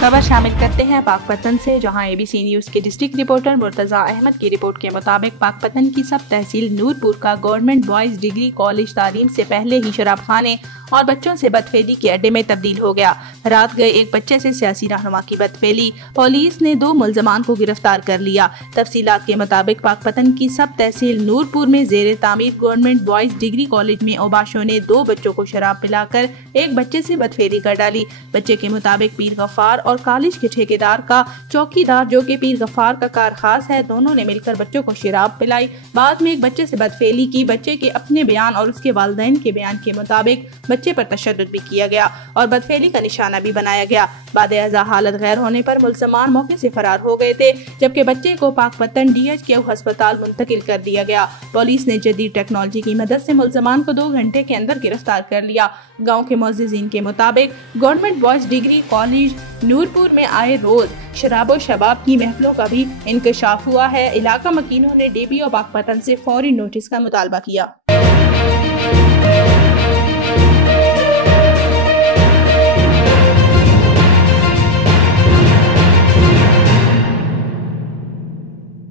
खबर शामिल करते हैं पाकपतन से, जहां एबीसी न्यूज के डिस्ट्रिक्ट रिपोर्टर मुर्तजा अहमद की रिपोर्ट के मुताबिक पाकपतन की सब तहसील नूरपुर का गवर्नमेंट बॉयज डिग्री कॉलेज तालीम से पहले ही शराब खाने और बच्चों से बदफेली के अड्डे में तब्दील हो गया। रात गए एक बच्चे से सियासी रहनुमा की बदफेली, पुलिस ने 2 मुलजमान को गिरफ्तार कर लिया। तफसीलात के मुताबिक पाकपतन की सब तहसील नूरपुर में जेर तामीर गवर्नमेंट बॉयज डिग्री कॉलेज में ओबाशों ने 2 बच्चों को शराब पिलाकर एक बच्चे से बदफेली कर डाली। बच्चे के मुताबिक पीर गफ्फार और कॉलेज के ठेकेदार का चौकीदार, जो कि पीर गफ्फार का कार खास है, दोनों ने मिलकर बच्चों को शराब पिलाई। बाद में एक बच्चे से बदफेली की। बच्चे के अपने बयान और उसके वालिदैन के बयान के मुताबिक बच्चे पर तशद्दुद भी किया गया और बदफेली का निशाना भी बनाया गया। बाद-ए-अज़ा हालत गैर होने पर मुलजमान मौके से फरार हो गए थे, जबकि बच्चे को पाकपतन DHQ अस्पताल मुंतकिल कर दिया गया। पुलिस ने जदीद टेक्नोलॉजी की मदद से मुलजमान को 2 घंटे के अंदर गिरफ्तार कर लिया। गाँव के मुअज़्ज़िज़ीन के मुताबिक government boys degree college Noorpur में आए रोज शराब व शबाब की महफिलों का भी इंकशाफ हुआ है। इलाका मकीनों ने DPO पाकपतन से फौरी नोटिस का मुतालबा किया।